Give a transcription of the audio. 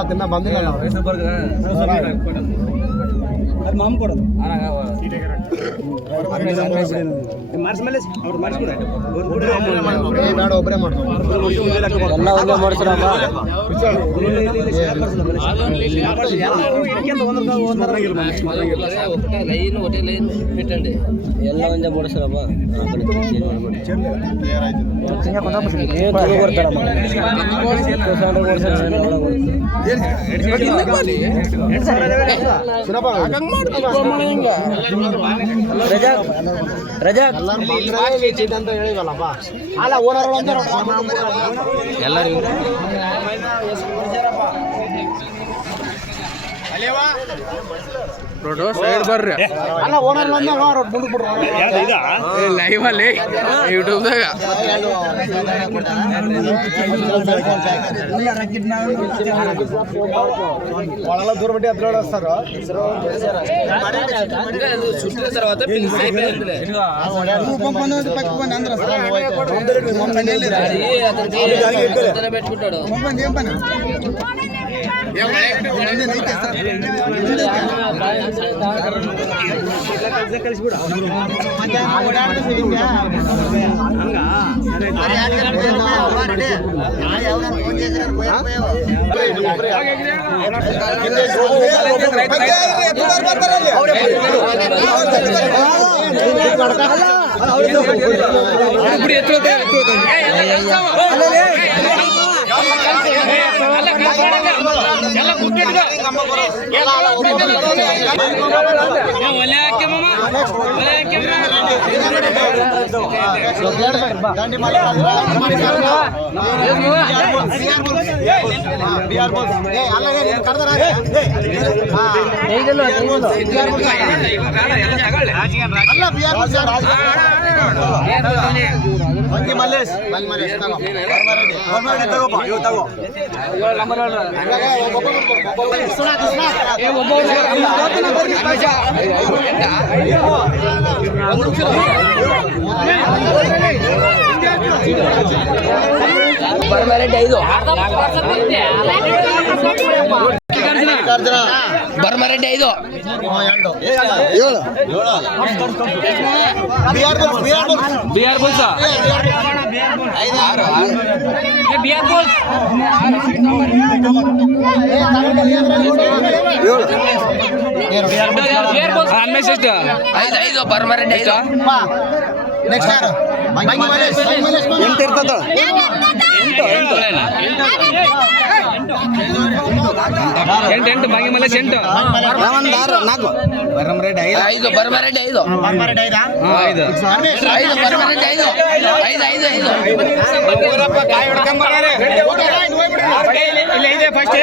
ಅದನ್ನ ಬಂದಿಲ್ಲ ಮಾಮ್ ಕೊಡೋದು ಬೇಡ ಒಬ್ಬರೇ ಎಲ್ಲ ಒಂದೇ ಮೂಡಿಸ್ರಪ್ಪ ರಜಾಕ್ ಅಂತ ಹೇಳಿವಲ್ಲಪ್ಪ ಅಲ್ಲ ಓನರ್ ಎಲ್ಲರಿಗೂ ಬರ್ರಿ ಅಲ್ಲ ಓನರ್ ಲೈವ್ ಅಲ್ಲಿ ಯೂಟ್ಯೂಬ್ದಾಗ ಒಳಗ ದೂರ ಬಿಟ್ಟು ಅದ್ರೊಳಗೆ ಸರ್ ಬರ್ಮರೆಡ್ಡಿ 5 ಬಿಆರ್ ಬೋಲ್ಸ ಅನ್ಮೇಶ್ ಎಷ್ಟು 5 ಬರ್ಮರೆಡ್ಡಿ 5 ನೆಕ್ಸ್ಟ್ ಯಾರು ಎಂಟು ಇರ್ತದ ಎಂಟು ಬಾಗಿ ಮಲ್ಲೇಶ್ 8 ನಾಲ್ಕು ಬರ್ಮರೆಡ್ಡಿ 5 ಬರ್ಮರೆಡ್ಡಿ 5 ಕಾಯಿ ಹೊಡ್ಕೊಂಬರ್ರಿ ಇಲ್ಲೇ ಇದೆ ಫಸ್ಟ್